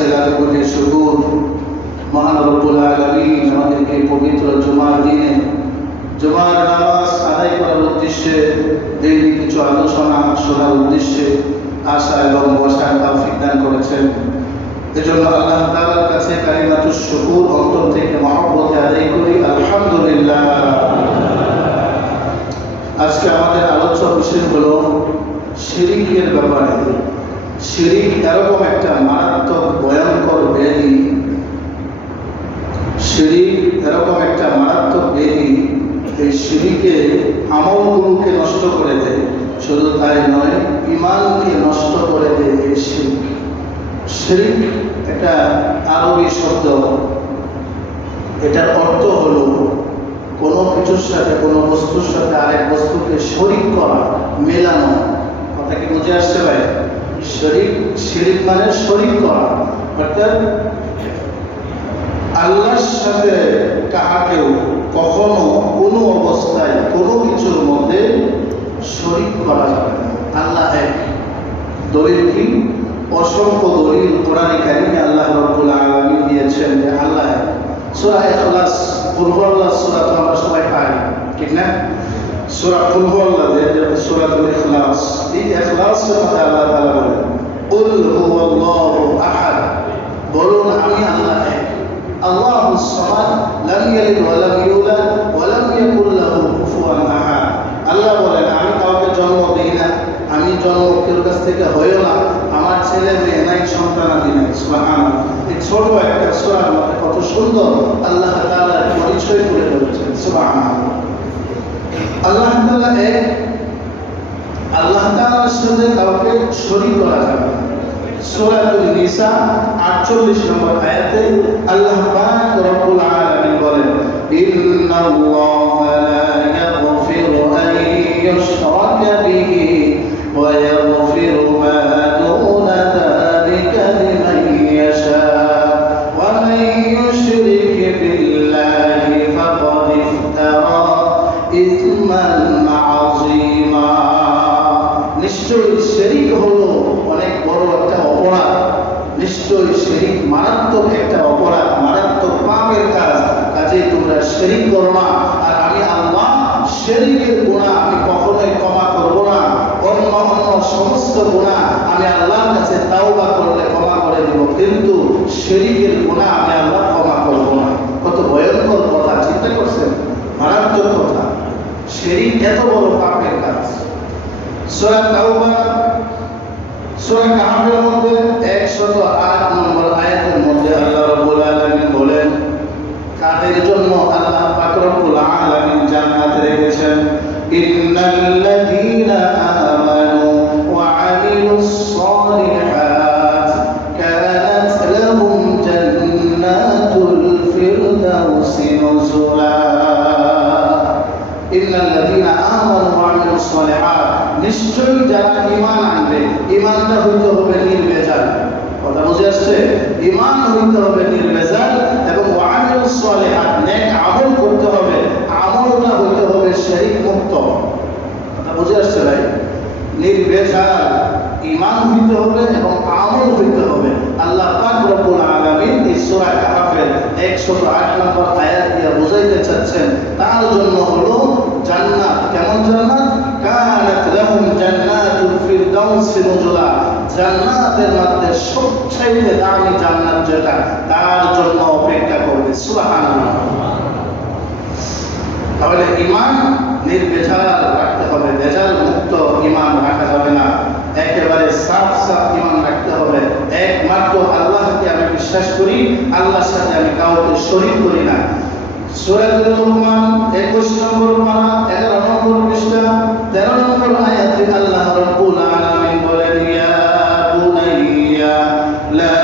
কাছে লাখো কোটি শুকর, মহান রব্বুল আলামিন আমাদেরকে পবিত্র জুমার দিনে জুমার নামাজ আদায় করার উদ্দেশ্যে, দিনই কিছু আলোচনা শোনার উদ্দেশ্যে আসা এবং বসার তৌফিক দান করেছেন। এজন্য আল্লাহ তাআলার কাছে কালিমাতুশ শুকর অন্তর থেকে মহব্বতে আদায় করি, আলহামদুলিল্লাহ। আজকে আমাদের আলোচ্য বিষয় হলো শিরকের ব্যাপারে। শিরক এরকম একটা মারাত্মক ভয়ঙ্কর ব্যাধি, শিরক এরকম একটা মারাত্মক ব্যাধি, এই শিরকে আমলগুলোকে নষ্ট করে দেয়। শুধু তাই নয়, ঈমানকে নষ্ট করে দেয় এই শিরক। শিরক একটা আরবি শব্দ, এটার অর্থ হলো কোনো কিছুর সাথে, কোনো বস্তুর সাথে আরেক বস্তুকে শরীক করা, মেলানো। কথা কি বুঝে আসছে ভাই? শিরক মানে শরীক করা, অর্থাৎ আল্লাহর সাথে কাহাকেও কখনো কোনো অবস্থায় কোনো কিছুর মধ্যে শরীক করা যাবে না। আল্লাহ এক। দলিল কি? অসংখ্য দলিল কোরআনে কারিমে আল্লাহ রাব্বুল আলামিন দিয়েছেন যে আল্লাহ এক। সূরা ইখলাস, কুল হুয়াল্লাহ সূরা তো আমরা সবাই পাই, ঠিক না? সূরা কুল হুয়াল্লাহ, যে সূরাতুল ইখলাস, এই ইখলাসের মধ্যে আল্লাহ তাআলা বলেন কুল হুয়াল্লাহু আহাদ, বলুন আমি আল্লাহ এক। আল্লাহুস সামাদ, লাম ইয়ালিদ ওয়া লাম ইউলাদ ওয়া লাম ইয়াকুল লাহু কুফুয়ান আহাদ। আল্লাহ বলেন আমি কাউকে জন্ম দেই না, আমি জন্ম কেউ কাছ থেকে হইও না, আমার ছেলে মেয়ে নাই, সন্তানাদি নাই। সুবহানাল্লাহ। এই ছোট একটা সূরার মধ্যে কত সুন্দর আল্লাহ তাআলার পরিচয় তুলে ধরেছেন। সুবহানাল্লাহ। আল্লাহ তাআলা এক, আল্লাহ তাআলার সাথে কাউকে শরীক করা যাবে না। সূরাতুন নিসা 48 নম্বর আয়াতে আল্লাহ পাক রব্বুল আলামিন বলেন ইন্নাল্লাহা লা ইয়াগফিরু আন ইউশরাকা বিহি ওয়া ইয়াগফিরু মা দুনা যালিকা লিমান ইয়াশা ওয়া মান ইউশরিক বিল্লাহি ফাকাদ ইফতারা ইসমান আযীমা। নিশ্চয়ই শিরক হলো অনেক বড় একটা অপরাধ। নিশ্চয়ই শিরক মারাত্মক একটা অপরাধ, মারাত্মক পাপের কাজ। কাজেই তোমরা শিরক করো না। আর আমি আল্লাহ শিরকের গুনাহ আমি কখনোই ক্ষমা করব না। অন্য সমস্ত গুনাহ আমি আল্লাহর কাছে তাওবা করলে ক্ষমা করে দিব, কিন্তু শিরকের গুনাহ আমি আল্লাহ ক্ষমা করব না। কত ভয়ঙ্কর কথা, চিন্তা করছেন? মারাত্মক কথা। শিরক এত বড় পাপের কাজ। সূরা তাওবা, সূরা কাহফের মধ্যে 108 নম্বর আয়াতের মধ্যে আল্লাহ রাব্বুল আলামিন বলেন কাদের জন্য আল্লাহ পাক রব্বুল আলামিন জান্নাত রেখেছেন। ইন্নাল্লাযীনা আমানু ওয়া আমিলুস সালিহাত কানাত লাহুম জান্নাতুল ফিরদাউসি নুজুলা। ইন্নাল্লাযীনা আমানু ওয়া আমিলুস সালিহাত, নিশ্চয়ই যারা ঈমান আনবে, ঈমানটা হইতে হবে নির্ভেজাল। কথা বুঝে আসছে? ঈমান হইতে হবে নির্ভেজাল এবং ওয়া আমিলুস সালিহাত, নেক আমল করতে হবে, আমলটা হইতে হবে শিরক মুক্ত। কথা বুঝে আসছে ভাই? নির্ভেজাল ঈমান হইতে হবে এবং আমল হইতে হবে। আল্লাহ পাক রব্বুল আলামিন এই সূরা কাহফের 108 নম্বর আয়াত দিয়ে বোঝাইতে চাচ্ছেন তার জন্য হলো জান্নাত। কেমন জান্নাত? কানাত লাহুম জান্নাতুল ফিরদাউসি নুজুলা, জান্নাতের মধ্যে সবচেয়ে দামি জান্নাত যেটা, তার জন্য অপেক্ষা করবে। সুবহানাল্লাহ। তাহলে ঈমান নির্ভেজাল রাখতে হবে, ভেজাল মুক্ত ঈমান রাখা যাবে না। একেবারে সাফ সাফ ঈমান রাখতে হবে। একমাত্র আল্লাহকে আমি বিশ্বাস করি, আল্লাহর সাথে আমি কাউকে শরীক করি না। সূরাতুল লুকমান 21 নম্বর পারা 11 নম্বর পৃষ্ঠা 13 নম্বর আয়াতে আল্লাহ রাব্বুল আলামিন বলেন ইয়া বুনাইয়া লা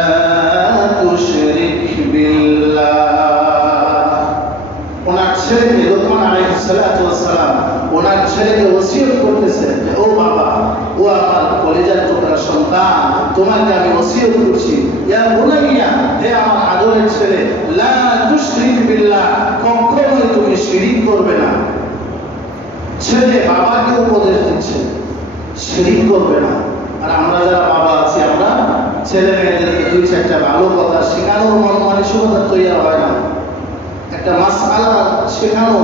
তুশরিক বিল্লাহ। ওনার ছেলেকে লুকমান আলাইহিস সালাতু ওয়াস সালাম ওনার ছেলেকে ওসিয়ত করতেছেন যে ও বাবা, ও আমার কলিজার টুকরা সন্তান, তোমাকে আমি ওসিয়ত করছি ইয়া বুনাইয়া, হে আমার আদরের ছেলে, লা তুশরিক বিল্লাহ, কখনোই তুমি শিরক করবে না। ছেলে বাবাকে উপদেশ দিচ্ছে শিরক করবে না। আর আমরা যারা বাবা আছি আমরা ছেলে মেয়েদেরকে 2-4টা ভালো কথা শেখানোর মন মানসিকতা তৈরি হয় না। একটা মাসআলা শেখানো,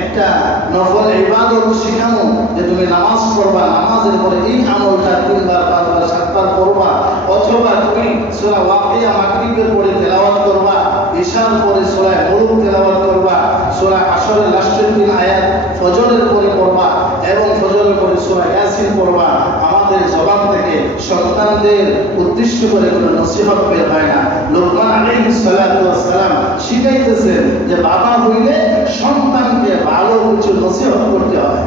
একটা নফল ইবাদত শেখানো, যে তুমি নামাজ পড়বা, নামাজের পরে এই আমলটা 3 বার 5 বার 7 বার পড়বা, অথবা তুমি সূরা ওয়াকিয়া মাগরিবের পরে তেলাওয়াত করবা, ইশার পরে সূরা মুলক তেলাওয়াত করবা, সূরা আসরের লাস্টের 3 আয়াত ফজরের পরে পড়বা এবং ফজরের পরে সূরা ইয়াসিন পড়বা। আমাদের জবান থেকে সন্তানদের উদ্দেশ্য করে কোনো নসিহত বের হয় না। লোকমান আলাইহিস সালাতু ওয়াস সালাম শিখাইতেছেন যে বাবা হইলে সন্তানকে ভালো কিছু নসিহত করতে হয়।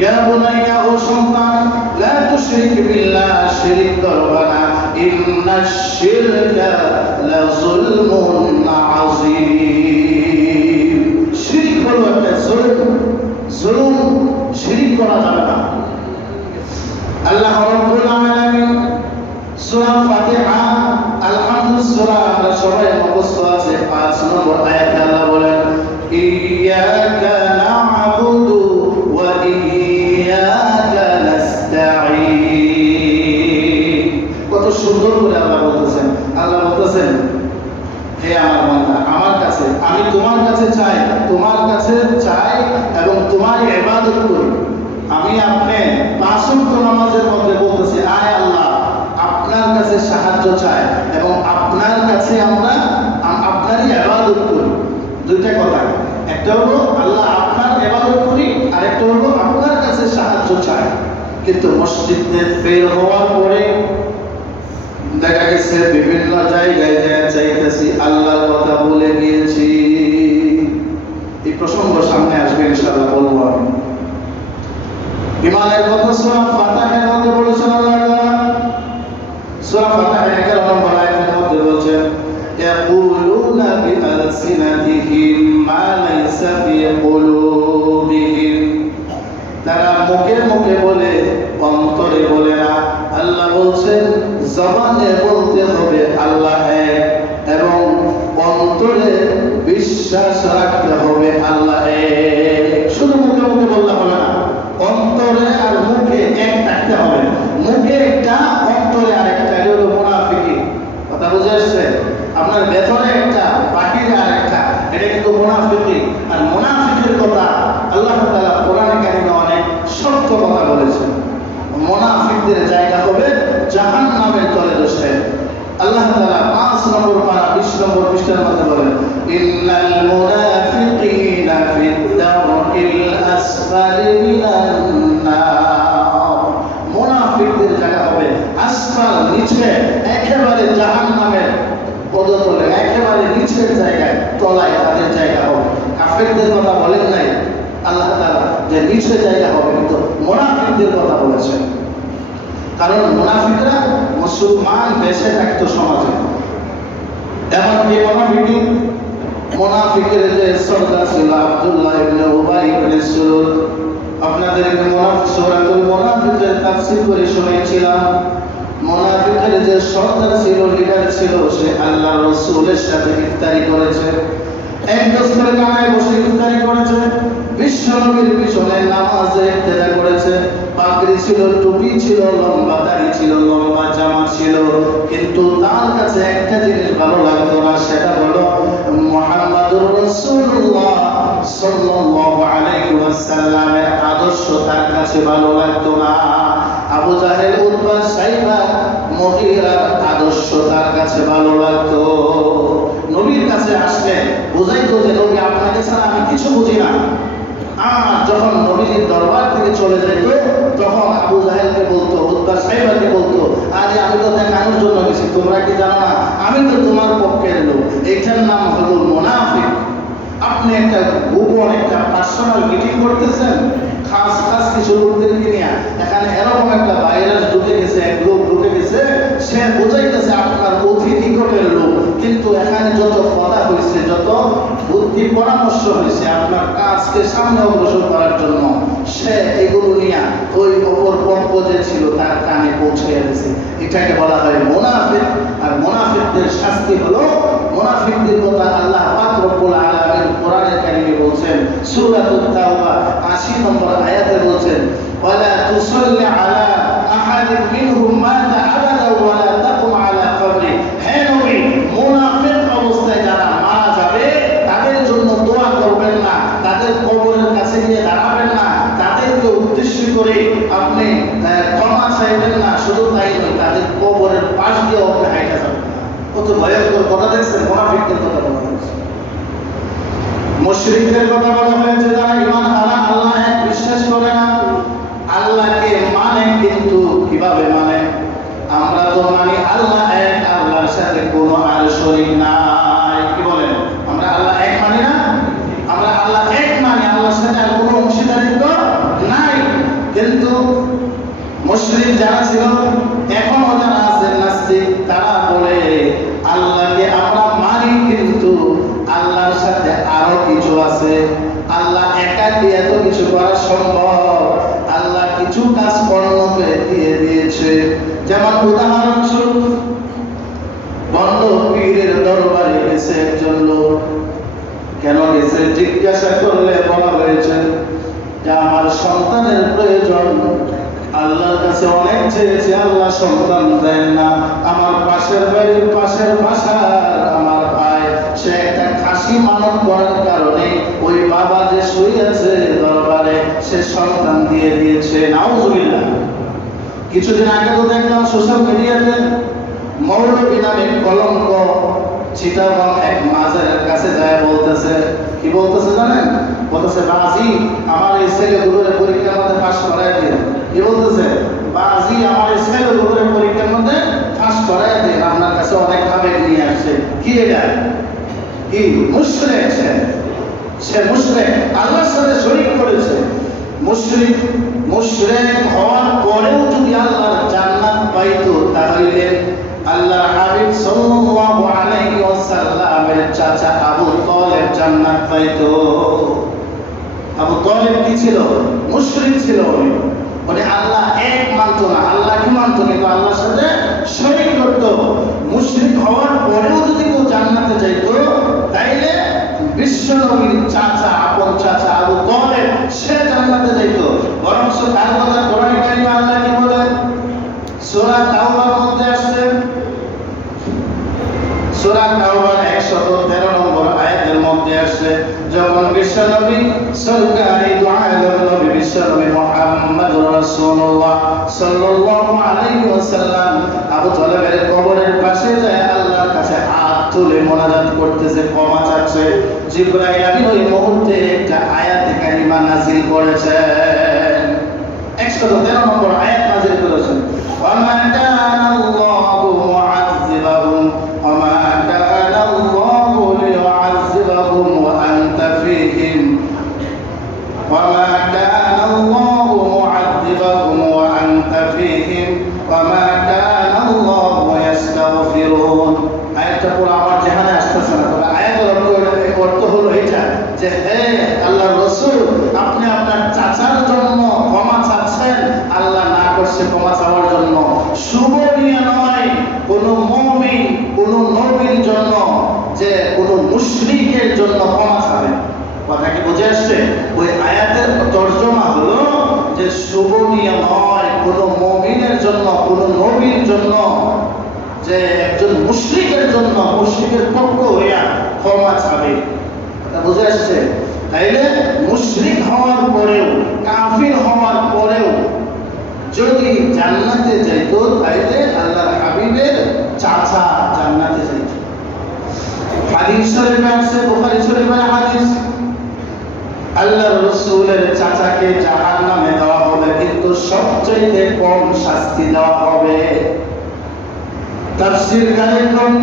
ইয়া বুনাইয়া, ও সন্তান, লা তুশরিক বিল্লাহ, শিরক করবা না, ইন্নাশ শিরকা লাযুলমুন আযীম। শিরক হলো একটা জুলুম, শিরক করা যাবে না। আল্লাহ রাব্বুল আলামিন সূরা ফাতিহা আলহামদুলিল্লাহ সূরা আমরা সবাই মুখস্থ আছে 5 নম্বর আয়াতে আল্লাহ বলেন, ইয়্যাকা না'বুদু ওয়া ইয়্যাকা নাস্তাঈন। কত সুন্দর করে আল্লাহ বলতেছেন, হে আমার বান্দা, আমার কাছে, আমি তোমার কাছে চাই এবং তোমার ইবাদত করি। আমি আপনি 5 ওয়াক্ত নামাজের মধ্যে বলতেছি, আয় আল্লাহ, আপনার কাছে সাহায্য চাই এবং আপনার কাছে আমরা আপনারই ইবাদত করি। 2টা কথা, একটা হলো আল্লাহ আপনার ইবাদত করি, আর একটা হলো আপনার কাছে সাহায্য চাই। কিন্তু মসজিদে বের হওয়ার পরে দেখা গেছে বিভিন্ন জায়গায় চাইতেছি, আল্লাহর কথা বলে গিয়েছি। এই প্রসঙ্গ সামনে আসবে ইনশাআল্লাহ, বলবো আমি। ইমানের কথা সূরা ফাতিহার মধ্যে বলেছেন আল্লাহ তাআলা, সূরা ফাতিহার 11 নম্বর আয়াতের মধ্যে বলেছেন, ইয়াকুলুনা বিআলসিনাতিহিম মা লাইসা ফি কুলুবিহিম। তারা মুখে মুখে বলে, অন্তরে বলে না। আল্লাহ বলছেন জবানে বলতে হবে আল্লাহ এক, এবং অন্তরে বিশ্বাস রাখতে হবে আল্লাহ এক। শুধু মুখে মুখে বললে হবে না, অন্তরে আর মুখে এক থাকতে হবে। মুখে একটা, অন্তরে আরেকটা। এটা হলো মুনাফিকি। কথা বুঝে আসছে? আপনার ভেতরে একটা, বাহিরে আরেকটা। এটা কিন্তু মুনাফিকি। আর মুনাফিকের কথা আল্লাহ তাআলা কোরআনে কারিমে অনেক শক্ত কথা বলেছেন। মুনাফিকদের জায়গা হবে জাহান্নামের তলে বসে। আল্লাহ তাআলা 5 নম্বর পারা 20 নম্বর পৃষ্ঠার মধ্যে বলেন, ইন্নাল মুনাফিকিনা ফিদ দারকিল আসফালি মিনান নার। মুনাফিকদের জায়গা হবে আসফাল, নিচে, একেবারে জাহান্নামের পদতলে, একেবারে নিচের জায়গায়, তলায় তাদের জায়গা হবে। কাফেরদের কথা বলেন নাই আল্লাহ তাআলা যে নিচের জায়গা হবে, কিন্তু মুনাফিকদের কথা বলেছেন। কারণ মুনাফিকরা মুসলমান বেঁচে থাকতো সমাজে। এমনকি মুনাফিকের যে সর্দার ছিল আব্দুল্লাহ ইবনে উবাই ইবনে সুলুল, আপনাদেরকে সূরাতুল মুনাফিকের তাফসীর করে শুনিয়েছিলাম। মুনাফিকের যে সর্দার ছিল, লিডার ছিল, সে আল্লাহর রাসূলের সাথে ইফতারি করেছে। এক দস্তরে কামায় বসে ইফতারি করেছে, বিশ্বনবীর পিছনে নামাজে ইক্তেদা করেছে। পাগড়ি ছিল, টুপি ছিল, লম্বা দাড়ি ছিল, লম্বা জামা ছিল, কিন্তু তার কাছে একটা জিনিস ভালো লাগতো না, সেটা হলো মুহাম্মাদুর রাসূলুল্লাহ সাল্লাল্লাহু আলাইহি ওয়াসাল্লামের আদর্শ তার কাছে ভালো লাগতো না। আবু জাহেল, উতবা, সাইবা, মুগীরার আদর্শ তার কাছে ভালো লাগতো। নবীর কাছে আসলে বুঝাইতো যে নবী, আপনাকে ছাড়া আমি কিছু বুঝি না। আর যখন নবীর দরবার থেকে চলে যেত, তখন আবু জাহেলকে বলতো, উতবা, সাইবাকে বলতো, আরে আমি তো দেখানোর জন্য গেছি, তোমরা কি জানো না আমি তো তোমার পক্ষের লোক। এইটার নাম হলো মুনাফিক। আপনি একটা গোপন, একটা পার্সোনাল মিটিং করতেছেন খাস কিছু লোকদেরকে নিয়ে। এখানে এরকম একটা ভাইরাস ঢুকে গেছে, এক লোক ঢুকে গেছে, সে বোঝাইতেছে আপনার অতি নিকটের লোক, কিন্তু এখানে যত কথা হয়েছে, যত বুদ্ধি পরামর্শ হয়েছে আপনার কাজকে সামনে অগ্রসর করার জন্য, সে এগুলো নিয়ে ওই অপর পক্ষ যে ছিল তার কানে পৌঁছে গেছে। এটাকে বলা হয় মুনাফিক। আর মুনাফিকদের শাস্তি হলো, মুনাফিকদের কথা আল্লাহ পাক রব্বুল আলামিন কোরআনে কারিমে বলছেন, সূরাতুত তাওবা 80 নম্বর আয়াতে বলছেন, ওয়ালা তুসাল্লি আলা আহাদিন মিনহুম মাতা আবাদা ওয়ালা তাকুম গেছে, মুনাফিকদের কথা বলা হয়েছে, মুশরিকদের কথা বলা হয়েছে, যারা ঈমান আনা আল্লাহ এক বিশ্বাস করে না, আল্লাহকে মানে কিন্তু কিভাবে মানে? আমরা তো মানি আল্লাহ এক, আল্লাহর সাথে কোনো আর শরীক নাই। কি বলেন? আমরা আল্লাহ এক মানি না? আমরা আল্লাহ এক মানি, আল্লাহর সাথে আর কোনো অংশীদারিত্ব নাই। কিন্তু মুশরিক যারা ছিল, এখনো যারা আছে নাস্তিক, তারা বলে আল্লাহকে আমরা মানি কিন্তু আল্লাহর সাথে আরো কিছু আছে, আল্লাহ একা দিয়ে এত কিছু করা সম্ভব, আল্লাহ কিছু কাজ কর্মকে দিয়ে দিয়েছে। যেমন উদাহরণস্বরূপ, বন্ধ পীরের দরবারে গেছে একজন লোক। কেন গেছে? জিজ্ঞাসা করলে বলা হয়েছে যে আমার সন্তানের প্রয়োজন, আল্লাহর কাছে অনেক চেয়েছে, আল্লাহ সন্তান দেন না। আমার পাশের বাড়ির পাশের বাসার আমার ভাই, সে একটা খাসি মানব করার কারণে ওই বাবা যে শুয়ে আছে দরবারে, সে সন্তান দিয়ে দিয়েছে। নাউজুবিল্লাহ। কিছুদিন আগে তো দেখলাম সোশ্যাল মিডিয়াতে মৌলবী নামে কলঙ্ক চিটাগং এক মাজারের কাছে যায় বলতেছে, কি বলতেছে জানেন? বলতেছে বাজি আমার এই ছেলেগুলোর পরীক্ষার মধ্যে পাস করাই দিন। কি বলতেছে? বাজি আমার এই ছেলেগুলোর পরীক্ষার মধ্যে পাস করাই দিন, আপনার কাছে অনেক আবেগ নিয়ে আসছে। কি এটা? কি মুশরিক? সে মুশরিক, আল্লাহর সাথে শরীক করেছে। মুশরিক হওয়ার পরেও যদি আল্লাহর জান্নাত পাইতো, তাহলে আল্লাহর হাবিব সাল্লাল্লাহু আলাইহি ওয়াসাল্লামের চাচা আবু তালেব জান্নাত পাইতো। আবু তালেব কি ছিল? মুশরিক ছিল। উনি আল্লাহ এক মানতো না, আল্লাহকে মানতো কিন্তু আল্লাহর সাথে শরীক করতো। মুশরিক হওয়ার পরেও যদি কেউ জান্নাতে যাইতো, তাইলে বিশ্বনবীর চাচা, আপন চাচা আবু তালেব, সে জান্নাতে যাইতো। বরং তার কথা কোরআন কারীমে আল্লাহ কি বলে? সূরা তাওবার মধ্যে আসছে, সূরা তাওবার 113 নম্বর আয়াতের মধ্যে আসছে, যখন বিশ্বনবী সরকারি দু আলম নবী বিশ্বনবী মুহাম্মদুর রাসূলুল্লাহ সাল্লাল্লাহু আলাইহি ওয়াসাল্লাম আবু তালেবের কবরের পাশে যায় আল্লাহর কাছে হাত তুলে মোনাজাত করতেছে, ক্ষমা চাচ্ছে, জিবরাইল আমিন ওই মুহূর্তে একটা আয়াতে কারিমা নাযিল করেছেন। 113 নম্বর আয়াত নাযিল করেছেন, ওয়ামা কানা আল্লাহু মুআযযিবাহুম ওয়ামা কানা আল্লাহু লিউআযযিবাহুম ওয়া আনতা ফীহিম ওয়ামা কানা আল্লাহু মুআযযিবাহুম ওয়া আনতা ফীহিম ওয়ামা কানা আল্লাহু ইস্তাগফিরুন। আয়াতটা পুরো আমার যেখানে আসতেছে না, তবে আয়াতের অর্থ হলো এটা যে হে আল্লাহর রাসূল, আপনি আপনার চাচার জন্য ক্ষমা চাচ্ছেন, আল্লাহ না করছে ক্ষমা চাওয়ার জন্য। শুভনীয় নয় কোন মুমিন কোন নবীর জন্য যে কোন মুশরিকের জন্য ক্ষমা চাবে। কথা কি বুঝে আসছে? ওই আয়াতের তর্জমা হলো যে শুভনীয় নয় কোন মুমিনের জন্য, কোন নবীর জন্য যে একজন মুশরিকের জন্য, মুশরিকের পক্ষ হইয়া ক্ষমা চাবে। কথা বুঝে আসছে? তাইলে মুশরিক হওয়ার পরেও, কাফির হওয়ার পরেও যদি জান্নাতে যাইতো, তাইলে আল্লাহর হাবিবের চাচা জান্নাতে যাইত। হাদিস শরীফে আছে, বুখারী শরীফের হাদিস, আল্লাহর রাসূলের চাচাকে জাহান্নামে দেওয়া হবে, কিন্তু সবচেয়ে কম শাস্তি দেওয়া হবে। তাফসীরকারীগণ,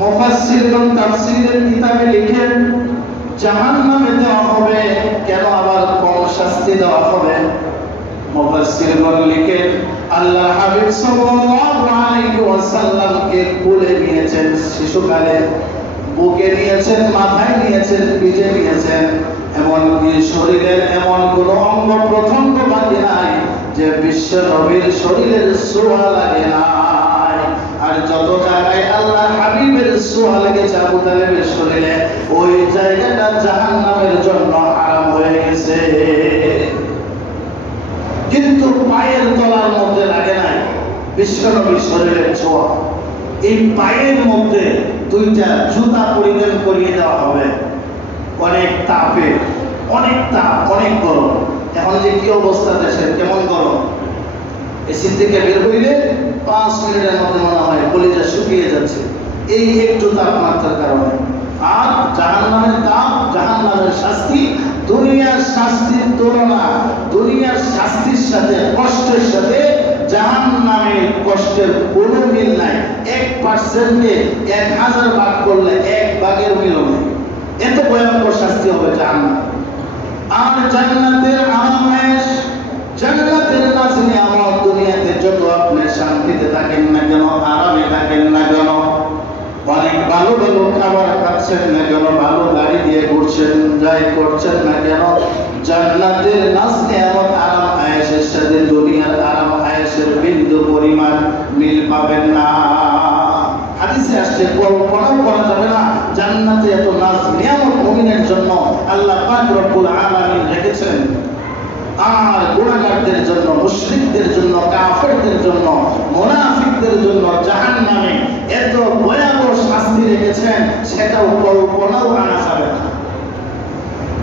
মুফাসসিরগণ তাফসীরের কিতাবে লিখেন জাহান্নামে দেওয়া হবে, কেন আবার কম শাস্তি দেওয়া হবে? মুফাসসিরগণ লিখেন আল্লাহ হাবিব সাল্লাল্লাহু আলাইহি ওয়াসাল্লামকে কোলে নিয়েছেন শিশুকালে, বুকে নিয়েছেন, মাথায় নিয়েছেন, পিঠে নিয়েছেন, এমনকি শরীরের এমন কোন অঙ্গ প্রত্যঙ্গ বাকি নাই যে বিশ্ব নবীর শরীরের ছোঁয়া লাগে নাই। আর যত জায়গায় আল্লাহ হাবিবের ছোঁয়া লেগেছে আবু তালেবের শরীরে, ওই জায়গাটা জাহান্নামের জন্য হারাম হয়ে গেছে। কিন্তু পায়ের তলার মধ্যে লাগে নাই বিশ্বনবীর শরীরের ছোঁয়া। এই পায়ের মধ্যে দুইটা জুতা পরিধান করিয়ে দেওয়া হবে। অনেক তাপে, অনেক তাপ, অনেক গরম। এখন যে কি অবস্থা দেশের, কেমন গরম, এসি থেকে বের হইলে 5 মিনিটের মধ্যে মনে হয় কলিজা শুকিয়ে যাচ্ছে। এই একটু তাপমাত্রার কারণে। আর জাহান্নামের তাপ, জাহান্নামের শাস্তি দুনিয়ার শাস্তির তুলনা, দুনিয়ার শাস্তির সাথে, কষ্টের সাথে জাহান্নামের কষ্টের কোনো মিল নাই। 1%কে 1000 ভাগ করলে 1 ভাগের মিল নেই। এত ভয়ঙ্কর শাস্তি হবে জাহান্নাম। আর জান্নাতের আরাম-আয়েশ, জান্নাতের নাজ নিয়ামত, দুনিয়াতে যত আপনি শান্তিতে থাকেন না কেন, আরামে থাকেন না কেন, অনেক ভালো ভালো খাবার খাচ্ছেন না কেন, ভালো গাড়ি দিয়ে ঘুরছেন, যাই করছেন না কেন, জান্নাতের নাজ নিয়ামত আরাম আয়েশের সাথে দুনিয়ার আরাম আয়েশের বিন্দু পরিমাণ মিল পাবেন না। হাদিসে আসছে কল্পনাও করা যাবে না জান্নাতে এত নাজ নিয়ামত মুমিনের জন্য আল্লাহ পাক রব্বুল আলামিন রেখেছেন। আর গুনাহগারদের জন্য, মুশরিকদের জন্য, কাফেরদের জন্য, মুনাফিকদের জন্য জাহান্নামে এত ভয়াবহ শাস্তি রেখেছেন, সেটাও কল্পনাও আনা যাবে না।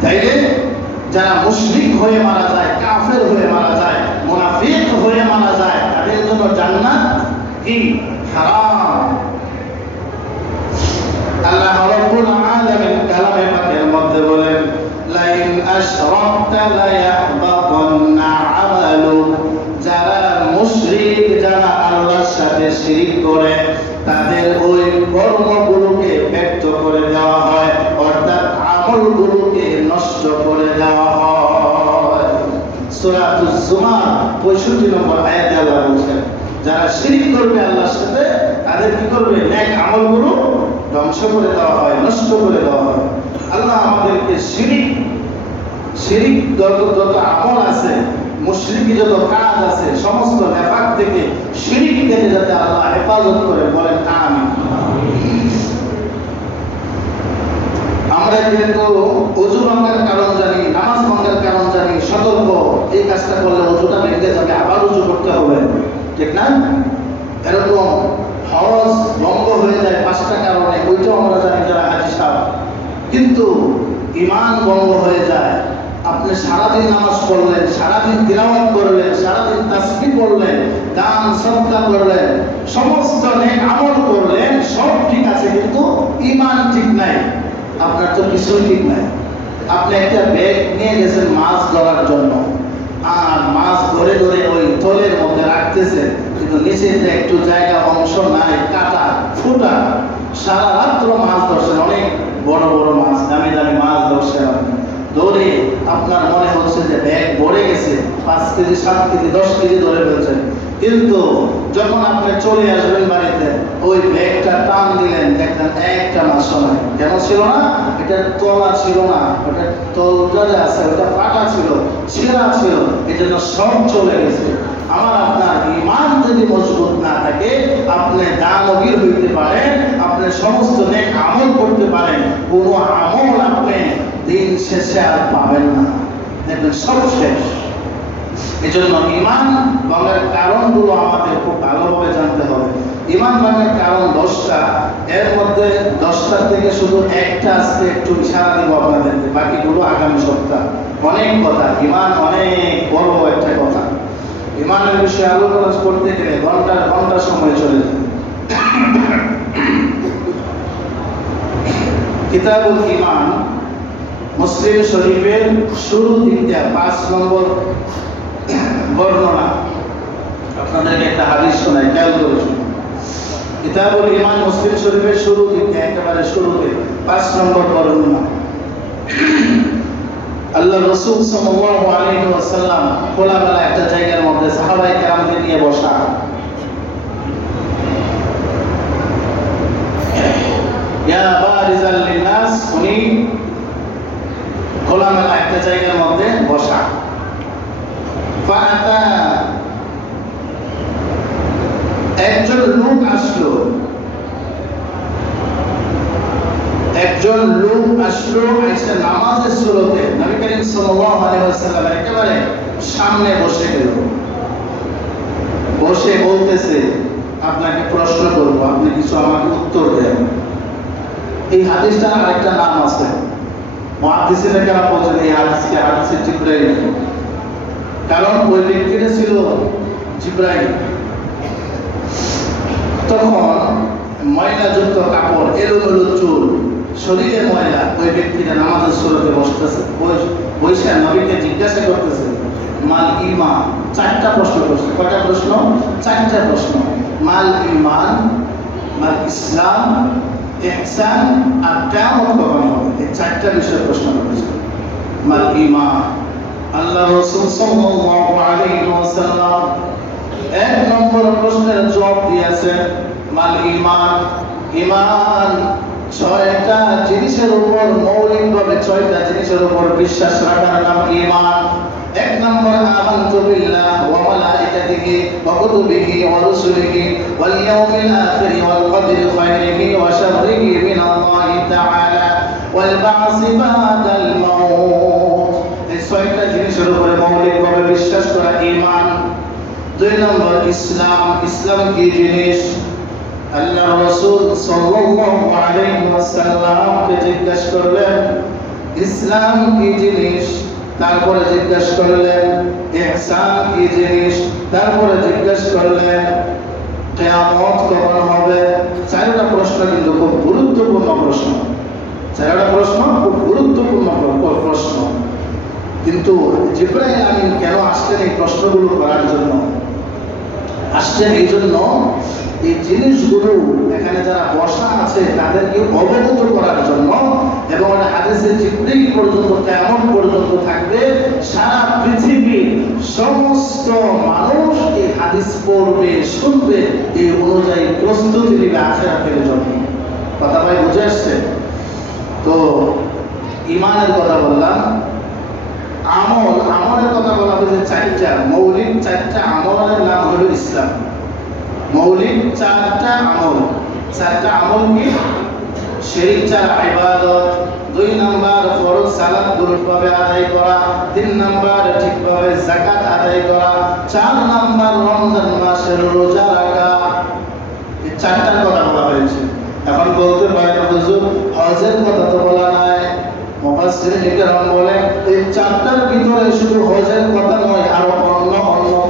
তাইলে যারা মুশরিক হয়ে মারা যায়, কাফের হয়ে মারা যায়, মুনাফিক হয়ে মারা যায়, তাদের জন্য জান্নাত কি হারাম। আল্লাহ রাব্বুল আলামিন কালামে পাকের মধ্যে বলেন, লাইন আশরাকতা লায়াহবাতান্না আমালুক। যারা মুশরিক, যারা আল্লাহর সাথে শিরক করে, তাদের ওই কর্মগুলোকে ব্যর্থ করে দেওয়া হয়, অর্থাৎ আমলগুলোকে নষ্ট করে দেওয়া হয়। সূরাতুজ জুমার 65 নম্বর আয়াতে আল্লাহ বলেন, যারা শিরক করবে আল্লাহর সাথে, তাদের কি করবে? নেক আমলগুলো ধ্বংস করে দেওয়া হয়, নষ্ট করে দেওয়া হয়। আল্লাহ আমাদেরকে শিরিক যত আমল আছে, মুশরিকি যত কাজ আছে, সমস্ত নেফাক থেকে, শিরিক থেকে যাতে আল্লাহ হেফাজত করে, বলেন আমিন। আমরা কিন্তু ওযু ভাঙার কারণ জানি, নামাজ ভাঙার কারণ জানি, সতর্ক, এই কাজটা করলে ওযুটা ভেঙে যাবে, আবার ওযু করতে হবে, ঠিক না? এরকম ফরজ ভঙ্গ হয়ে যায় 5টা কারণে, ওইটাও আমরা জানি যারা হাজি সাহেব। কিন্তু ঈমান ভঙ্গ হয়ে যায়। আপনি সারাদিন নামাজ পড়লেন, সারাদিন তিলাওয়াত করলেন, সারাদিন তাসবিহ পড়লেন, দান সদকা করলেন, সমস্ত নেক আমল করলেন, সব ঠিক আছে, কিন্তু ঈমান ঠিক নাই, আপনার তো কিছুই ঠিক নাই। আপনি একটা ব্যাগ নিয়ে গেছেন মাছ ধরার জন্য, আর মাছ ধরে ধরে ওই থলের মধ্যে রাখতেছে, কিন্তু নিচে একটু জায়গা অংশ নাই, কাটা ফুটা, সারা রাত্র মাছ ধরছেন, অনেক বড় বড় মাছ, দামি দামি মাছ ধরছেন আপনি, ধরে আপনার মনে হচ্ছে যে ব্যাগ ভরে গেছে, 5 কেজি 7 কেজি 10 কেজি ধরে ফেলছেন। কিন্তু যখন আপনি চলে আসবেন বাড়িতে, ওই ব্যাগটা টান দিলেন, দেখলেন একটা মাছও নাই। কেন ছিল না? এটার তলা ছিল না, ওটা তলটা যে আছে ওটা ফাটা ছিল, ছেঁড়া ছিল, এই জন্য সব চলে গেছে। আমার আপনার ঈমান যদি মজবুত না থাকে, আপনি দানবীর হইতে পারেন, আপনি সমস্ত নেক আমল করতে পারেন, কোনো আমল আপনি দিন শেষে আর পাবেন না, দেখবেন সব শেষ। এই জন্য ঈমান ভাঙার কারণগুলো আমাদের খুব ভালোভাবে জানতে হবে। ঈমান ভাঙার কারণ 10টা, এর মধ্যে 10টার থেকে শুধু একটা আজকে একটু ইশারা দেবো আপনাদেরকে, বাকিগুলো আগামী সপ্তাহ। অনেক কথা, ঈমান অনেক বড় একটা কথা। ঈমানের বিষয়ে আলোচনা করতে গেলে ঘন্টা সময় চলে যায়। কিতাবুল ঈমান মুসলিম শরীফের শুরু দিকটা 5 নম্বর বর্ণনা। আপনাদেরকে একটা হাদিস শোনাই, খেয়াল করে শুনুন। কিতাবুল ঈমান মুসলিম শরীফের শুরু দিকটা, একেবারে শুরুতে 5 নম্বর বর্ণনা। আল্লাহ রাসূল সাল্লাল্লাহু আলাইহি ওয়াসাল্লাম খোলামেলা একটা জায়গার মধ্যে সাহাবায়ে কেরামদের নিয়ে বসা। ইয়া বারিজাল লিনাস, উনি খোলামেলা একটা জায়গার মধ্যে বসা। ফাতা, একজন লোক আসলো, এসে নামাজের শুরুতে নবী করিম সাল্লাল্লাহু আলাইহি ওয়াসাল্লামের একেবারে সামনে বসে গেল। বসে বলতেছে, আপনাকে প্রশ্ন করব, আপনি কিছু আমাকে উত্তর দেন। এই হাদিসটার আরেকটা নাম আছে, মুহাদ্দিসিনে কেরাম বলেন এই হাদিসকে হাদিসে জিবরাইল, কারণ ওই ব্যক্তিটা ছিল জিবরাইল। তখন ময়লাযুক্ত কাপড়, এলোমেলো চুল, শরীরে ময়লা, ওই ব্যক্তিটা নামাজের শুরুতে বসতেছে, বৈশা নবীকে জিজ্ঞাসা করতেছে মাল ঈমান। 4টা প্রশ্ন করছে। কয়টা প্রশ্ন? 4টা প্রশ্ন। মাল ঈমান, মাল ইসলাম, ইহসান আর কিয়ামত কখন হবে, এই 4টা বিষয়ে প্রশ্ন করেছে। মাল ঈমান, আল্লাহ রাসূল সাল্লাল্লাহু আলাইহি ওয়াসাল্লাম 1 নম্বর প্রশ্নের জবাব দিয়েছেন মাল ঈমান। ঈমান 6টা জিনিসের উপর, মৌলিকভাবে 6টা জিনিসের উপর বিশ্বাস রাখার নাম ঈমান। 1 নম্বর আমানতু বিল্লাহ ওয়া মালাইকাতিহি ওয়া কুতুবিহি ওয়া রুসুলিহি ওয়াল ইয়াউমিল আখির ওয়াল কদরি খায়রিহি ওয়া শাররিহি মিনাল্লাহি তাআলা ওয়াল বা'সি বা'দাল মাউত। এই 6টা জিনিসের উপরে মৌলিকভাবে বিশ্বাস করা ঈমান। 2 নম্বর ইসলাম। ইসলাম কি জিনিস? আল্লাহ রাসূল সাল্লাল্লাহু আলাইহি ওয়াসাল্লামকে জিজ্ঞাসা করলেন ইসলাম কি জিনিস, তারপরে জিজ্ঞাসা করলেন ইহসান কি জিনিস, তারপরে জিজ্ঞাসা করলেন কিয়ামত কখন হবে। 4টা প্রশ্ন কিন্তু খুব গুরুত্বপূর্ণ প্রশ্ন। 4টা প্রশ্ন খুব গুরুত্বপূর্ণ প্রশ্ন। কিন্তু জিবরাইল আমিন কেন আসছেন এই প্রশ্নগুলো করার জন্য? আসছেন এই জন্য, এই জিনিসগুলো এখানে যারা বসা আছে তাদেরকে অবগত করার জন্য, এবং এটা হাদিসে জিবরীল পর্যন্ত, কিয়ামত পর্যন্ত থাকবে। সারা পৃথিবীর সমস্ত মানুষ এই হাদিস পড়বে, শুনবে, এই অনুযায়ী প্রস্তুতি নেবে আখিরাতের জন্য। কথা ভাই বুঝে আসছে? তো ঈমানের কথা বললাম। আমলের কথা বলা হয়েছে 4টা মৌলিক, 4টা আমলের নাম হলো ইসলাম। মৌলিক 4টা আমল। 4টা আমল কি? শিরক ছাড়া ইবাদত, 2 নাম্বার ফরজ সালাত দুরূহভাবে আদায় করা, 3 নাম্বার ঠিকভাবে যাকাত আদায় করা, 4 নাম্বার রমজান মাসের রোজা রাখা। এই 4টার কথা বলা হয়েছে। এখন বলতে পারেন হুজুর হজের কথা তো বলা নাই। মুফাসসিরিন ইকরাম বলেন এই 4টার ভিতরে শুধু হজের কথা নয়, আরো অন্য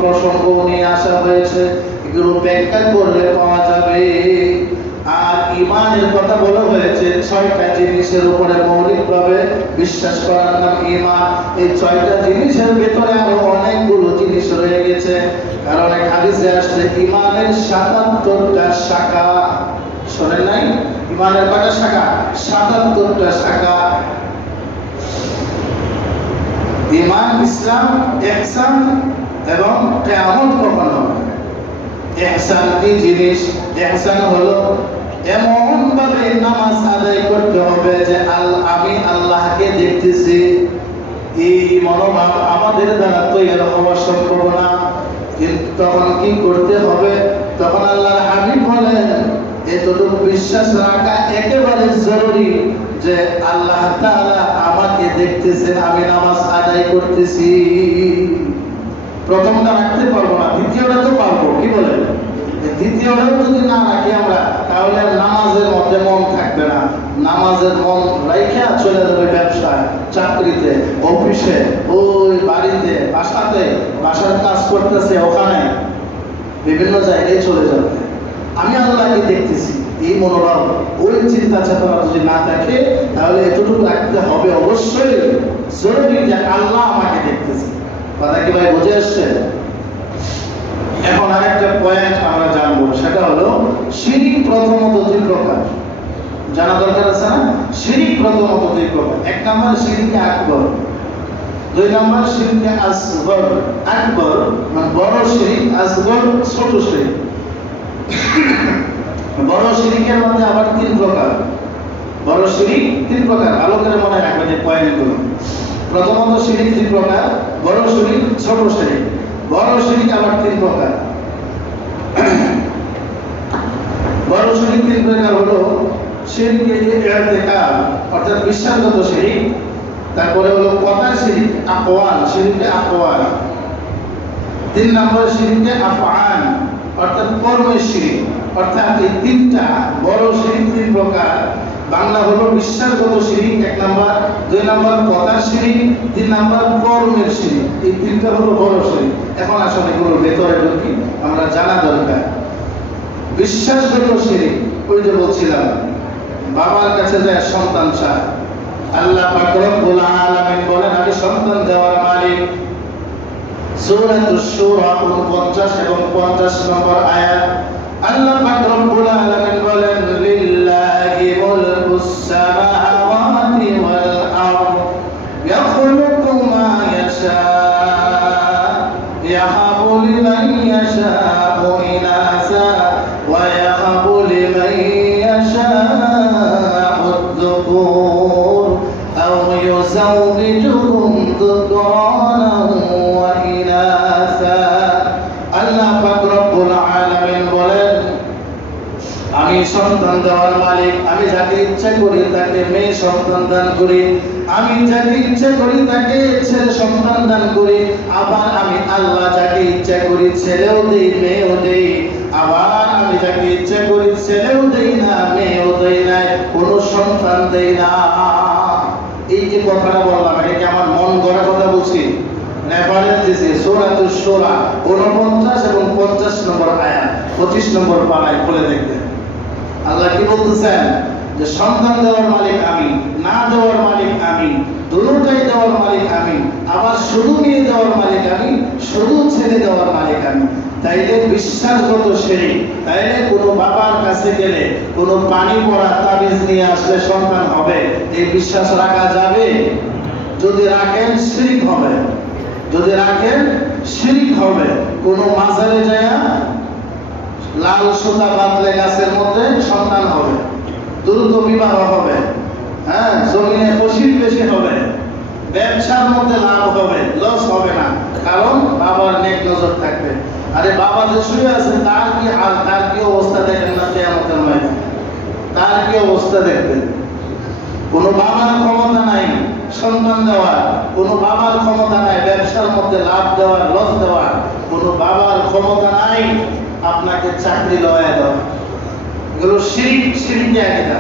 প্রসঙ্গ নিয়ে আসা হয়েছে, এগুলো ব্যাখ্যা করলে পাওয়া যাবে। আর ঈমানের কথা বলা হয়েছে 6টা জিনিসের উপরে মৌলিকভাবে বিশ্বাস করার নাম ঈমান। এই 6টা জিনিসের ভিতরে আরো অনেকগুলো জিনিস রয়ে গেছে, কারণ এক হাদিসে আসছে ঈমানের 77টা শাখা। শোনেন নাই? ঈমানের কয়টা শাখা? 77টা শাখা। ঈমান, ইসলাম, ইহসান এবং কিয়ামত কখন হবে। ইহসান কি জিনিস? ইহসান হলো এমন ভাবে নামাজ আদায় করতে হবে যে আমি আল্লাহকে দেখতেছি, এই মনোভাব আমাদের দ্বারা তৈরি হওয়া সম্ভব না। কিন্তু তখন কি করতে হবে? তখন আল্লাহর হাবিব বলেন এতটুকু বিশ্বাস রাখা একেবারে জরুরি যে আল্লাহ তাআলা আমাকে দেখতেছেন, আমি নামাজ আদায় করতেছি। প্রথমটা রাখতে পারবো না, দ্বিতীয়টা তো পারবো। কি বলেন? দ্বিতীয়টাও যদি না রাখি আমরা, তাহলে নামাজের মধ্যে মন থাকবে না। নামাজের মন রাইখা চলে যাবে ব্যবসায়, চাকরিতে, অফিসে, ওই বাড়িতে, বাসাতে, বাসার কাজ করতেছে, ওখানে বিভিন্ন জায়গায় চলে যাবে। আমি আল্লাহকে দেখতেছি, এই মনোভাব, ওই চিন্তা চেতনা যদি না থাকে, তাহলে এতটুকু রাখতে হবে অবশ্যই জরুরি যে আল্লাহ আমাকে দেখতেছে। কথা কি ভাই বুঝে আসছে? এখন আরেকটা পয়েন্ট আমরা জানবো, সেটা হলো শিরক প্রথমত 2 প্রকার। জানা দরকার আছে না? শিরক প্রথমত 2 প্রকার। 1 নাম্বার শিরক আকবর, 2 নাম্বার শিরক আসগর। আকবর মানে বড় শিরক, আসগর ছোট শিরক। বড় শিরকের মধ্যে আবার 3 প্রকার। বড় শিরক 3 প্রকার, ভালো করে মনে রাখবেন এই পয়েন্টগুলো। প্রথমত শিরক 2 প্রকার, বড় শিরক, ছোট শিরক। বড় শিরক আবার 3 প্রকার। বড় শিরক 3 প্রকার হলো শিরকে ইতিকাদ অর্থাৎ বিশ্বাসগত শিরক, তারপরে হলো কথার শিরক আকওয়াল, শিরকে আকওয়াল। 3 নম্বর শিরকে আফআল অর্থাৎ কর্মের শিরক। অর্থাৎ এই 3টা বড় শিরক 3 প্রকার। বাংলা হলো বিশ্বাসগত শিরক 1 নাম্বার, 2 নাম্বার কথার শিরক, 3 নাম্বার কর্মের শিরক। এই 3টা হলো বড় শিরক। এখন আসলে এগুলোর ভেতরে ঢুকি, আমরা জানা দরকার। বিশ্বাসগত শিরক ওই যে বলছিলাম, বাবার কাছে যায় সন্তান চায়। আল্লাহ পাক রব্বুল আলামিন বলেন, আমি সন্তান দেওয়ার মালিক। সূরাতুশ শূরা 49 এবং 50 নম্বর আয়াত। আল্লাহ পাক রব্বুল আলামিন বলেন, লিল্লাহি মুলকুস সামাওয়াতি ওয়াল আরদ ইয়াখলুকু মা ইয়াশা ইয়াহাবু লিমান ইয়াশাউ ইনাসা ওয়া ইয়াহাবু লিমান ইয়াশাউ আয-যুকুর আও ইউযাওবিজুহুম যুকরানান ওয়া ইনাসা। আল্লাহ পাক রব্বুল আলামিন বলেন, আমি সন্তান দেওয়ার মালিক। আমি যাকে ইচ্ছা করি তাকে মেয়ে সন্তান দান করি, আমি যাকে ইচ্ছা করি তাকে ছেলে সন্তান দান করি। আবার আমি আল্লাহ যাকে ইচ্ছা করি ছেলেও দেই মেয়েও দেই, আবার আমি যাকে ইচ্ছা করি ছেলেও দেই না মেয়েও দেই না, কোনো সন্তান দেই না। এই যে কথাটা বললাম, এটা কি আমার মন গড়া কথা বলছি? রেফারেন্স দিয়েছি সূরাতুশ শূরা 49 এবং 50 নম্বর আয়াত, 25 নম্বর পারায় খুলে দেখবেন। আল্লাহ কি বলতেছেন? যে সন্তান দেওয়ার মালিক আমি, না দেওয়ার মালিক আমি, দুটোটাই দেওয়ার মালিক আমি, আবার শুধু মেয়ে দেওয়ার মালিক আমি, শুধু ছেলে দেওয়ার মালিক আমি। তাইলে বিশ্বাসগত শিরক। তাইলে কোনো বাবার কাছে গেলে কোনো পানি পড়া তাবিজ নিয়ে আসলে সন্তান হবে, এই বিশ্বাস রাখা যাবে? যদি রাখেন শিরক হবে, যদি রাখেন শিরক হবে। কোনো মাজারে যায় লাল সুতা বাঁধলে গাছের মধ্যে সন্তান হবে, দ্রুত বিবাহ হবে, হ্যাঁ, জমিনে ফসল বেশি হবে, ব্যবসার মধ্যে লাভ হবে, লস হবে না, কারণ বাবার নেক নজর থাকবে। আরে বাবা যে শুয়ে আছে তার কি হাল, তার কি অবস্থা দেখেন না কিয়ামতের ময়দানে, তার কি অবস্থা দেখবেন। কোনো বাবার ক্ষমতা নাই সন্তান দেওয়ার, কোনো বাবার ক্ষমতা নাই ব্যবসার মধ্যে লাভ দেওয়ার, লস দেওয়ার, কোনো বাবার ক্ষমতা নাই আপনাকে চাকরি লওয়া দেওয়া। এগুলো শিরক, শিরকে আকীদা।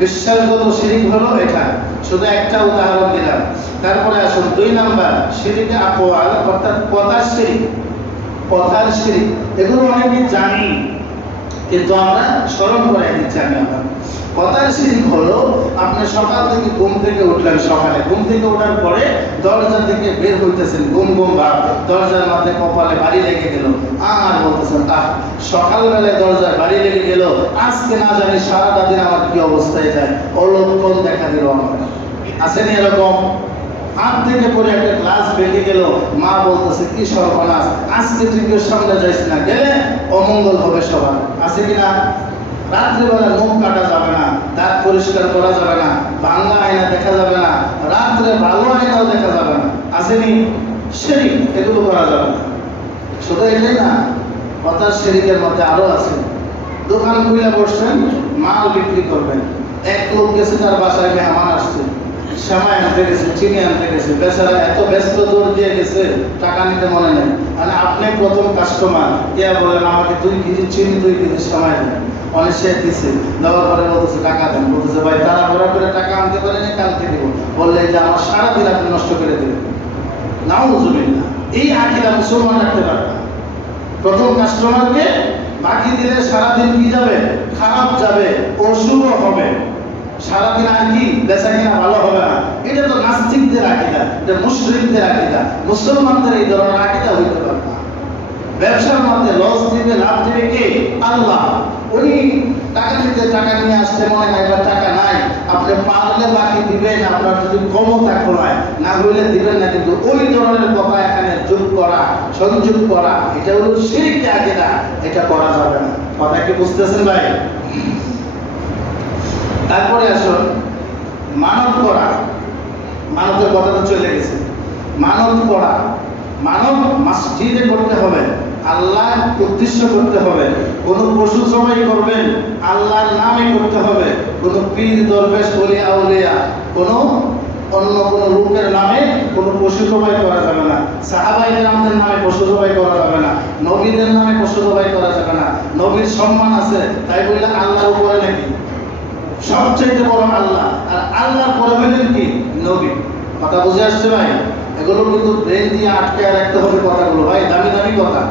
বিশ্বাসগত শিরক হলো এটা। শুধু একটা উদাহরণ দিলাম। তারপরে আসুন 2 নাম্বার, শিরকে আকওয়াল, অর্থাৎ কথার শিরক। কথার শিরক এগুলো অনেকে জানি, কিন্তু আমরা স্মরণ করে দিচ্ছি। আমি আপনার কথার শিরক হলো, আপনি সকাল থেকে ঘুম থেকে উঠলেন, সকালে ঘুম থেকে ওঠার পরে দরজা থেকে বের হইতেছেন, ঘুম ঘুম ভাব, দরজার মধ্যে কপালে বাড়ি লেগে গেল, আর বলতেছেন সকালবেলায় দরজায় বাড়ি লেগে গেল, আজকে না জানি সারাটা দিন আমার কি অবস্থায় যায়, অলক্ষণ দেখা দিল আমার। আসেনি এরকম? হাত থেকে পরে একটা গ্লাস ভেঙে গেল, মা বলতেছে কি সর্বনাশ, আজকে তুই কেউ সামনে যাইস না, গেলে অমঙ্গল হবে সবার। আছে কিনা? রাত্রিবেলা মুখ কাটা যাবে না, দাঁত পরিষ্কার করা যাবে না, বাংলা আয়না দেখা যাবে না, রাত্রে ভালো আয়নাও দেখা যাবে না। আসেনি? শিরক, এগুলো করা যাবে না। শুধু এটাই না, কথার শিরকের মধ্যে আরো আছে। দোকান খুলে বসছেন, মাল বিক্রি করবেন, এক লোক গেছে, তার বাসায় মেহমান আসছে, সেমাই আনতে গেছে, চিনি আনতে গেছে, বেচারা এত ব্যস্ত দৌড় দিয়ে গেছে, টাকা নিতে মনে নেই। মানে আপনি প্রথম কাস্টমার, কে বলেন আমাকে 2 কেজি চিনি 2 কেজি সেমাই দেন, অনেক সে দিছে, দেওয়ার পরে বলতেছে টাকা দেন, বলতেছে ভাই তাড়াহুড়া করে টাকা আনতে পারেনি, কালকে দিব। বললে যে আমার সারাদিন আপনি নষ্ট করে দেবেন। নাউযুবিল্লাহ, এই আকীদা মুসলমান রাখতে পারবে না। প্রথম কাস্টমারকে বাকি দিলে সারাদিন কি যাবে? খারাপ যাবে, অশুভ হবে, সারাদিন আর কি বেচা কিনা ভালো হবে না। এটা তো নাস্তিকদের আকীদা, এটা মুশরিকদের আকীদা। মুসলমানদের এই ধরনের আকীদা হইতে পারে না। ব্যবসার মধ্যে লস দিবে, লাভ দিবে কে? আল্লাহ। উনি টাকা দিতে, টাকা নিয়ে আসতে মনে নাই বা টাকা নাই, আপনি পারলে বাকি দিবেন, আপনার যদি ক্ষমতা খোলায়, না হইলে দিবেন না। কিন্তু ওই ধরনের কথা এখানে যোগ করা, সংযোগ করা, এটা হলো শিরক আকীদা, এটা করা যাবে না। কথা কি বুঝতেছেন ভাই? তারপরে আসুন মানত করা। মানতের কথা তো চলে গেছে। মানত করা, মানত মসজিদে করতে হবে, আল্লাহ উদ্দেশ্য করতে হবে। কোনো পশু জবাই করবেন, আল্লাহর নামে করতে হবে। কোনো পীর, দরবেশ, ওলি আউলিয়া, কোনো অন্য কোনো লোকের নামে কোনো পশু জবাই করা যাবে না। সাহাবায়ে আমাদের নামে পশু জবাই করা যাবে না। নবীদের নামে পশু জবাই করা যাবে না। নবীর সম্মান আছে, তাই বললে আল্লাহর উপরে নাকি সবচেয়ে বড় আল্লাহ, আর আল্লাহর পরে হলেন কি? নবী। কথা বুঝে আসছে ভাই? এগুলো কিন্তু ব্রেন দিয়ে আটকে রাখতে হবে কথাগুলো ভাই, দামি দামি কথা।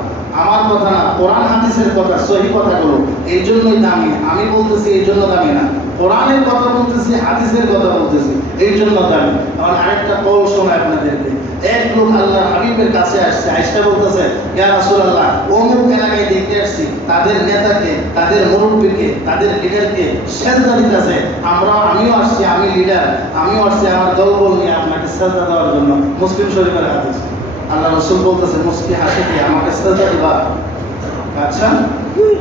আমার কথা না, কোরআন হাদিসের কথা, সহি কথাগুলো, এই জন্যই দামি। আমি বলতেছি এই জন্য দামি না, কোরআনের কথা বলতেছি, হাদিসের কথা বলতেছি, এই জন্য দামি। আমার আরেকটা কল শোনায় আপনাদেরকে। এক লোক আল্লাহ হাবিবের কাছে আসছে, আয়েশা বলতেছে, ইয়া রাসূলুল্লাহ, অমুক এলাকায় দেখে আসছি তাদের নেতাকে, তাদের মুরব্বীকে, তাদের লিডারকে সেজদা দিতেছে। আমিও আসছি, আমি লিডার, আমিও আসছি আমার দলবল নিয়ে আপনাকে সেজদা দেওয়ার জন্য। মুসলিম শরীফের হাদিস। আল্লাহ রাসূল বলতেছে, মুস্কি হাসি দিয়ে আমাকে সেজদা দিবা? আচ্ছা,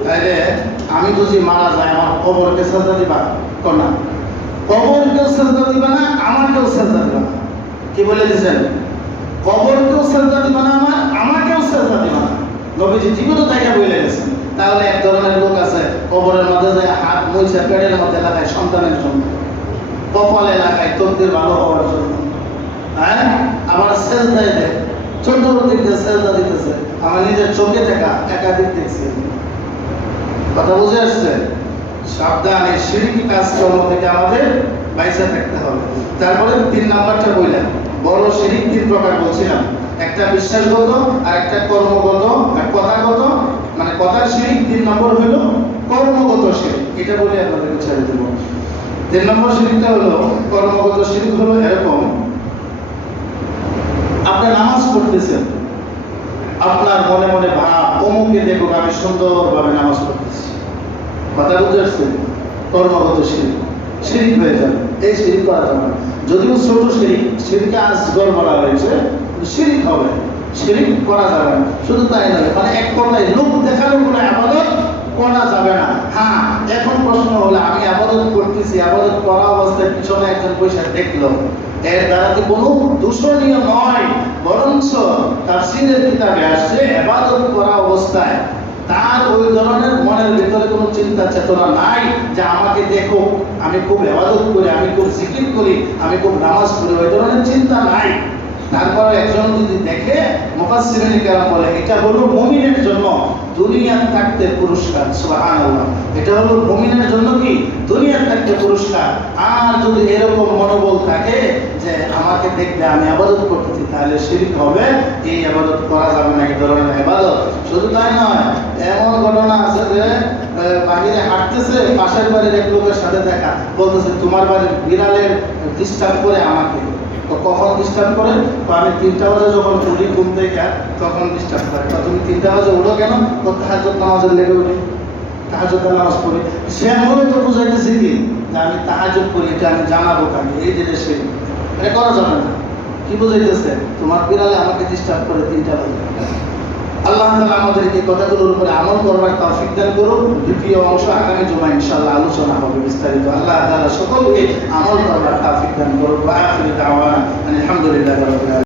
তাইলে আমি যদি মারা যাই আমার কবরকে সেজদা দিবা? না, কবরকেও সেজদা দিবা না, আমাকেও সেজদা দিবা না। কি বলে দিয়েছেন? কবরকেও সেজদা দিবা না, আমাকেও সেজদা দিবা না। নবীজি জীবিত থেকে বলে গেছেন। তাহলে এক ধরনের লোক আছে কবরের মধ্যে যায় হাত মুছে পেটের মধ্যে লাগায় সন্তানের জন্য, কপালে লাগায় তকদির ভালো হওয়ার জন্য, হ্যাঁ, আবার সেজদায় দেয়, ছোট দিক দিয়ে সেজদা দিতেছে। আমার নিজের চোখে দেখা একাধিক দেখছি। কথা বুঝে আসছে? সাবধান, এই শিরকি কাজকর্ম থেকে আমাদের বাইসা থাকতে হবে। তারপরে 3 নাম্বারটা বললাম, বড় শিরিক 3 প্রকার বলছিলাম। একটা বিশ্বাসগত, আর একটা কর্মগত, আর কথাগত, মানে কথার শিরিক। 3 নম্বর হলো কর্মগত শিরিক। এটা বলে আপনাদেরকে ছেড়ে দেব। 3 নম্বর শিরিকটা হলো কর্মগত শিরিক। হলো এরকম, আপনি নামাজ পড়তেছেন, আপনার মনে মনে ভাব, অমুকে দেখো আমি সুন্দরভাবে নামাজ পড়তেছি। কথা বুঝতে পারছেন? কর্মগত শিরিক, শিরিক হয়ে যাবে। এই শিরিক করা যাবে না। যদিও ছোট শিরিক, শিরিকে আসগর বলা হয়েছে, শিরিক হবে, শিরিক করা যাবে না। শুধু তাই নয়, মানে এক কথায় লোক দেখানো কোনো আবাদত করা যাবে না। হ্যাঁ, এখন প্রশ্ন হলো, আমি আবাদত করতেছি, আবাদত করা অবস্থায় পিছনে একজন পয়সা দেখলো, এর দ্বারা কি কোনো দূষণীয় নয়, বরঞ্চ তাফসীরের কিতাবে আসছে ইবাদত করা অবস্থায় তার ওই ধরনের মনের ভিতরে কোনো চিন্তা চেতনা নাই যে আমাকে দেখো, আমি খুব ইবাদত করি, আমি খুব জিকির করি, আমি খুব নামাজ পড়ি, ওই ধরনের চিন্তা নাই। তারপরে একজন যদি দেখে, মুফাসসিরিন কেরাম বলে এটা হলো মুমিনের জন্য দুনিয়ার থাকতে পুরস্কার। সুবহানাল্লাহ, এটা হলো মুমিনের জন্য কি দুনিয়ার থাকতে পুরস্কার। আর যদি এরকম মনোবল থাকে যে আমাকে দেখলে আমি ইবাদত করতেছি, তাহলে শিরক হবে, এই ইবাদত করা যাবে না, এই ধরনের ইবাদত। শুধু তাই নয়, এমন ঘটনা আছে যে বাহিরে হাঁটতেছে, পাশের বাড়ির এক লোকের সাথে দেখা, বলতেছে তোমার বাড়ির বিড়ালের ডিস্টার্ব করে আমাকে। তো কখন ডিস্টার্ব করে? তো আমি 3টা বাজে যখন উঠি ঘুম থেকে, তখন ডিস্টার্ব করে। তো তুমি 3টা বাজে উঠো কেন? তো তাহাজ্জুদ নামাজের লেগে উঠি, তাহাজ্জুদ নামাজ পড়ি। সে মনে তো বুঝাইতেছে কি যে আমি তাহাজ্জুদ করি, এটা আমি জানাবো কাকে? এই যে সে এটা করা যাবে না। কি বুঝাইতেছে? তোমার বিড়ালে আমাকে ডিস্টার্ব করে 3টা বাজে। আল্লাহ তাআলা আমাদেরকে এই কথাগুলোর উপরে আমল করার তৌফিক দান করুন। দ্বিতীয় অংশ আগামী জুমায় ইনশাআল্লাহ আলোচনা হবে বিস্তারিত। আল্লাহ তাআলা সকলকে আমল করার তৌফিক দান করুন। ওয়া আখিরু দাওয়ানা আলহামদুলিল্লাহি রাব্বিল আলামিন।